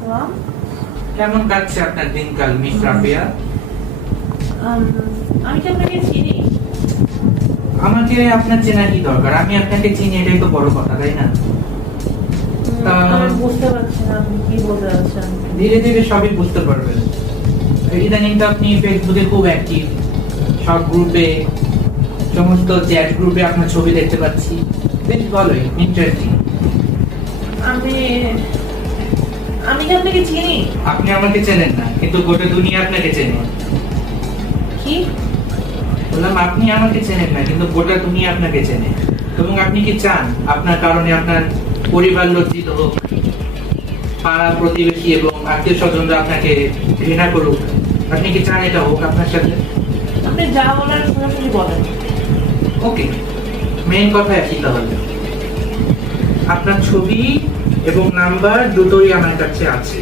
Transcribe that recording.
সালাম। কেমন কাটছে আপনার দিনকাল মিস রাফিয়া? আমি কি আপনাকে চিনি? আমাকে আপনার চেনা কি দরকার? আমি আপনাকে চিনি, এটাই তো বড় কথা, তাই না? আমি বুঝতে পারছি না আপনি কি বলতে চাচ্ছেন। ধীরে ধীরে সবই বুঝতে পারবেন। ইদানিং তো আপনি ফেসবুকে খুব অ্যাক্টিভ, সব গ্রুপে, সমস্ত চ্যাট গ্রুপে আপনার ছবি দেখতে পাচ্ছি। বেশ ভালোই ইন্টারেস্টিং। আমি আমি কি আপনাকে চিনি? আপনি আমাকে চেনেন না, কিন্তু গোটা দুনিয়া আপনাকে চেনে। কি? বললাম আপনি আমাকে চেনেন না, কিন্তু গোটা দুনিয়া আপনাকে চেনে। এবং আপনি কি চান আপনার কারণে আপনার পরিবার লজ্জিত হোক, পাড়া প্রতিবেশী এবং আত্মীয় স্বজনরা আপনাকে ঘৃণা করুক? আপনি কি চান এটা হোক আপনার সাথে? আপনি যা বলার সরাসরি বলেন। ওকে, মেইন কথা একই তাহলে। আপনার ছবি এবং নাম্বার দুটোই আমার কাছে আছে।